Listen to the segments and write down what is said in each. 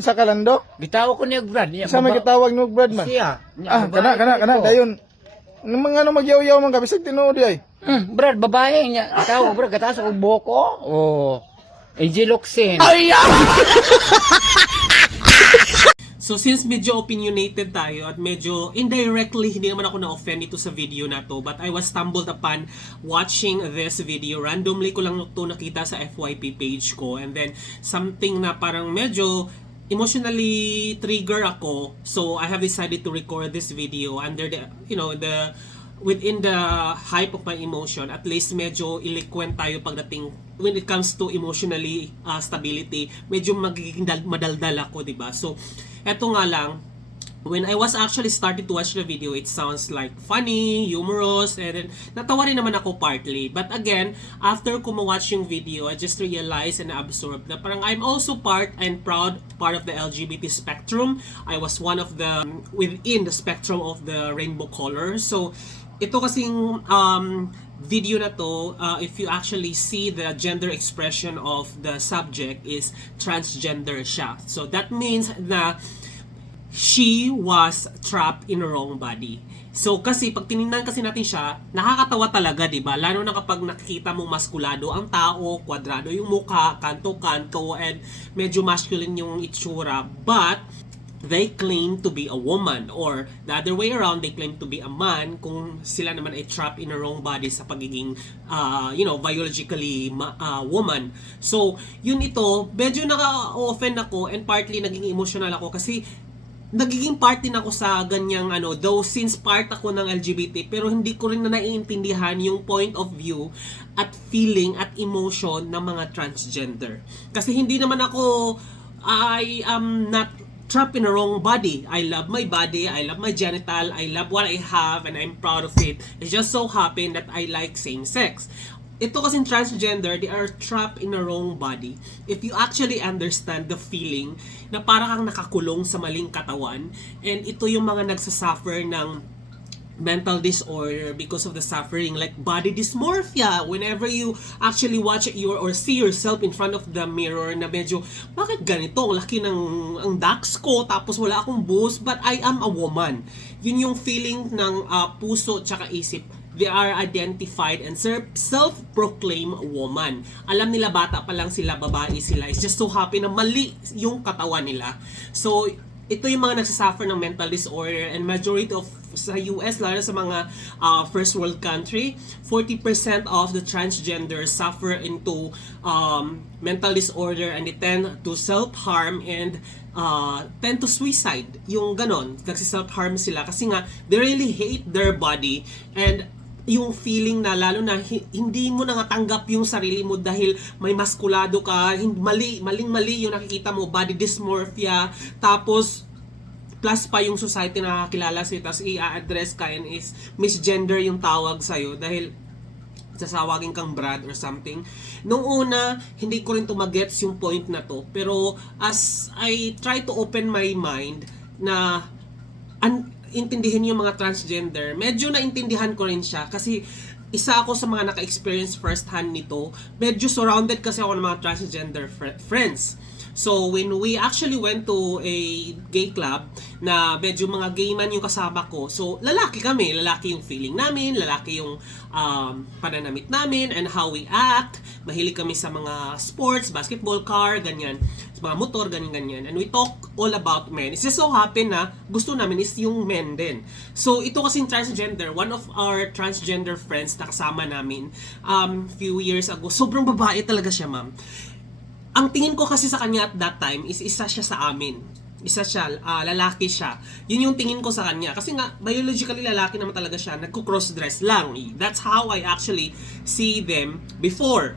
Sa kalando? Gitaw ko niya Brad. Niya, Isa may gitawag no Brad man. Siya. Kana dayon. Mga ano magyaw-yaw man ka bisag tinuod ay. Brad, babae niya. Gitaw Brad, gataas ko buhok ko. Oh. Ejiloxin. So since medyo opinionated tayo at medyo indirectly hindi naman ako na-offend ito sa video na to, but I was stumbled upon watching this video. Randomly ko lang ito nakita sa FYP page ko, and then something na parang medyo emotionally trigger ako. So I have decided to record this video under the, within the hype of my emotion. At least medyo eloquent tayo pagdating when it comes to emotionally stability. Medyo magiging madaldal ako, diba? So eto nga lang, when I was actually started to watch the video, it sounds like funny, humorous, and then natawa rin naman ako partly. But again, after ko ma-watch yung video, I just realized and absorbed na parang I'm also part and proud part of the LGBT spectrum. I was one of the within the spectrum of the rainbow color. So ito kasing video na to, if you actually see the gender expression of the subject is transgender siya. So that means na she was trapped in a wrong body. So kasi pag tinignan kasi natin siya, nakakatawa talaga, 'di ba? Lalo na kapag nakikita mong maskulado ang tao, kwadrado yung mukha, kanto-kanto, and medyo masculine yung itsura. But they claim to be a woman, or the other way around, they claim to be a man kung sila naman ay trapped in a wrong body sa pagiging biologically woman. So yun, ito medyo naka-offend ako, and partly naging emotional ako kasi nagiging part din ako sa ganyang though since part ako ng LGBT, pero hindi ko rin na naiintindihan yung point of view at feeling at emotion ng mga transgender. Kasi hindi naman ako, I am not trapped in a wrong body. I love my body, I love my genital, I love what I have, and I'm proud of it. It's just so happen that I like same sex. Ito kasing transgender, they are trapped in a wrong body. If you actually understand the feeling na parang kang nakakulong sa maling katawan, and ito yung mga nagsasuffer ng mental disorder because of the suffering, like body dysmorphia. Whenever you actually watch or see yourself in front of the mirror na medyo, bakit ganito? Ang laki ng ang dax ko, tapos wala akong boobs, but I am a woman. Yun yung feeling ng puso tsaka isip. They are identified and self-proclaimed woman. Alam nila bata pa lang sila, babae sila. It's just so happy na mali yung katawan nila. So ito yung mga nagsasuffer ng mental disorder, and majority of sa US, lalo sa mga first world country, 40% of the transgender suffer into mental disorder, and they tend to self-harm and tend to suicide. Yung ganon, nagsi-self-harm sila kasi nga they really hate their body, and yung feeling na lalo na hindi mo nangatanggap yung sarili mo dahil may maskulado ka, maling-mali yung nakikita mo, body dysmorphia, tapos plus pa yung society na kakilala sa'yo, tapos i-address ka and is misgender yung tawag sa'yo dahil sasawagin kang Brad or something. Nung una, hindi ko rin magets yung point na to, pero as I try to open my mind na intindihin yung mga transgender, medyo naintindihan ko rin siya kasi isa ako sa mga naka-experience first hand nito. Medyo surrounded kasi ako ng mga transgender friends. So when we actually went to a gay club na medyo mga gay man yung kasama ko, so lalaki kami, lalaki yung feeling namin, lalaki yung pananamit namin and how we act. Mahilig kami sa mga sports, basketball, car, ganyan, mga motor, ganyan. And we talk all about men. It's just so happen na gusto namin is yung men din. So ito kasing transgender, one of our transgender friends na kasama namin few years ago, sobrang babae talaga siya, ma'am. Ang tingin ko kasi sa kanya at that time is isa siya sa amin. Isa siya, lalaki siya. Yun yung tingin ko sa kanya. Kasi nga, biologically lalaki naman talaga siya. Nagko-cross-dress lang. That's how I actually see them before.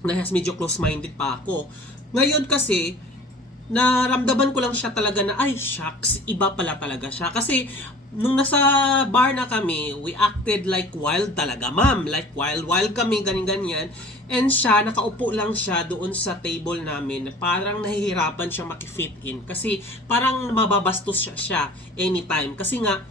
Medyo close-minded pa ako. Ngayon kasi, naramdaman ko lang siya talaga na, ay, shucks, iba pala talaga siya. Kasi, nung nasa bar na kami, we acted like wild talaga, ma'am. Like wild kami, ganyan. And siya, nakaupo lang siya doon sa table namin. Parang nahihirapan siya makifit in. Kasi parang mababastos siya anytime. Kasi nga,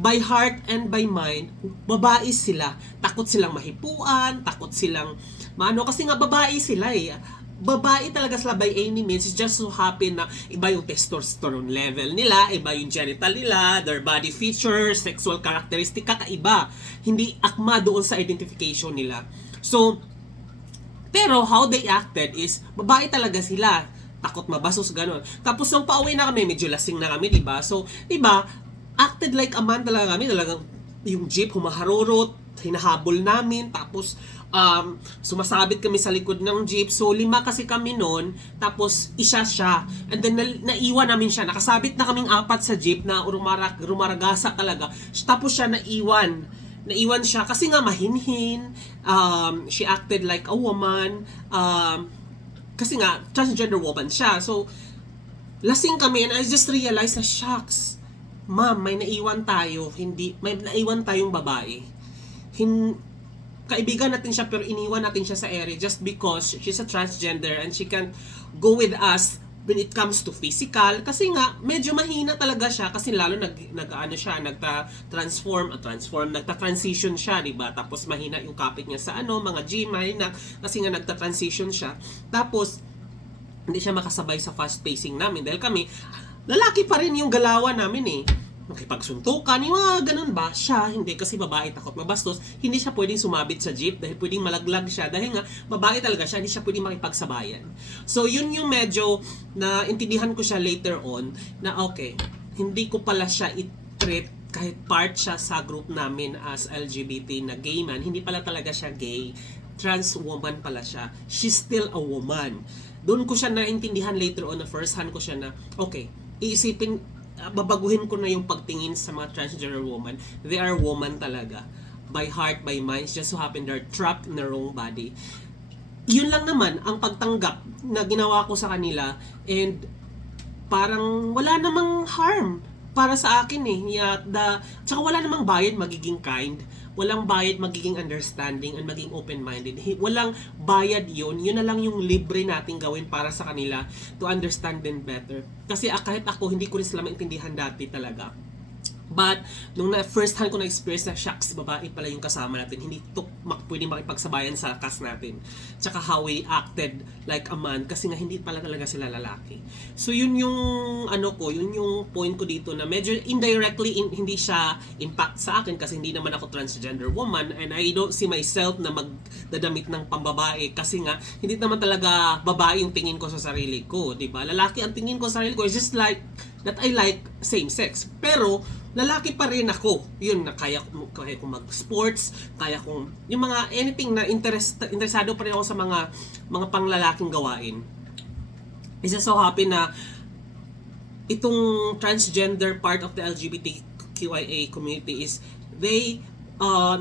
by heart and by mind, babae sila. Takot silang mahipuan, takot silang kasi nga babae sila eh. babae talaga sila by any means. It's just so happen na iba yung testosterone level nila, iba yung genital nila, their body features, sexual characteristic, kakaiba. Hindi akma doon sa identification nila. So, pero how they acted is, babae talaga sila. Takot mabasos, gano'n. Tapos nung pauwi na kami, medyo lasing na kami, diba? So, diba, acted like a man talaga kami. Talagang yung jeep, humaharurot, hinahabol namin, tapos sumasabit kami sa likod ng jeep. So 5 kasi kami noon, tapos isa siya. And then naiwan namin siya. Nakasabit na kaming 4 sa jeep na rumaragasa talaga. Tapos siya naiwan. Naiwan siya kasi nga mahinhin. She acted like a woman. Kasi nga transgender woman siya. So lasing kami and I just realized na shucks, ma'am, may naiwan tayo. May naiwan tayong babae. Kaibigan natin siya pero iniwan natin siya sa ere just because she's a transgender and she can't go with us when it comes to physical, kasi nga medyo mahina talaga siya kasi lalo nagta-transition siya, di ba? Tapos mahina yung kapit niya sa mga gym, mahina kasi nga nagta-transition siya. Tapos hindi siya makasabay sa fast pacing namin dahil kami lalaki pa rin yung galawan namin makipagsuntukan, yung mga ganun ba? Siya, hindi, kasi babae, takot mabastos, hindi siya pwedeng sumabit sa jeep dahil pwedeng malaglag siya dahil nga, babae talaga siya, hindi siya pwedeng makipagsabayan. So, yun yung medyo na intindihan ko siya later on na okay, hindi ko pala siya i-treat kahit part siya sa group namin as LGBT na gay man, hindi pala talaga siya gay, trans woman pala siya. She's still a woman. Doon ko siya naintindihan later on na first hand ko siya na, okay, babaguhin ko na yung pagtingin sa mga transgender woman. They are woman talaga. By heart, by mind. Just so happen they're trapped in their wrong body. Yun lang naman ang pagtanggap na ginawa ko sa kanila and parang wala namang harm para sa akin tsaka wala namang bayad magiging kind. Walang bayad magiging understanding and maging open-minded. Walang bayad yun. Yun na lang yung libre nating gawin para sa kanila to understand them better. Kasi kahit ako, hindi ko rin sila maintindihan dati talaga. But, nung first hand ko na-experience na, shucks, babae pala yung kasama natin. Hindi pwede makipagsabayan sa cast natin. Tsaka how we acted like a man kasi nga hindi pala talaga sila lalaki. So, yun yung yun yung point ko dito na medyo indirectly hindi siya impact sa akin kasi hindi naman ako transgender woman and I don't see myself na magdadamit ng pambabae kasi nga hindi naman talaga babae yung tingin ko sa sarili ko, di ba? Lalaki ang tingin ko sa sarili ko is just like that I like same sex. Pero lalaki pa rin ako. Yun, na kaya kong mag-sports, kaya kong yung mga anything na interesado pa rin ako sa mga panglalaking gawain. Isa so happy na itong transgender part of the LGBTQIA community is they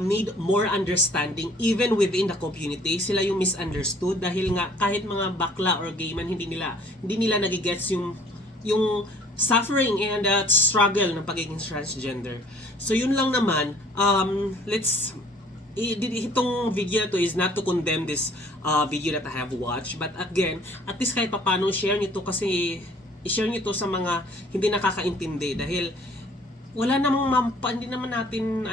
need more understanding even within the community. Sila yung misunderstood dahil nga kahit mga bakla or gay man hindi nila nagigets yung suffering and struggle ng pagiging transgender. So yun lang naman, itong video na to is not to condemn this video that I have watched, but again, at least kahit paano share nyo to kasi i-share nyo to sa mga hindi nakakaintindi dahil wala namang hindi naman natin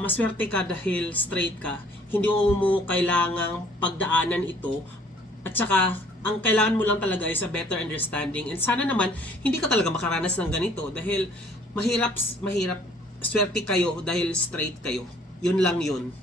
maswerte ka dahil straight ka, hindi mo kailangang pagdaanan ito at saka ang kailangan mo lang talaga is a better understanding and sana naman hindi ka talaga makaranas ng ganito dahil mahirap swerte kayo dahil straight kayo. Yun lang yun.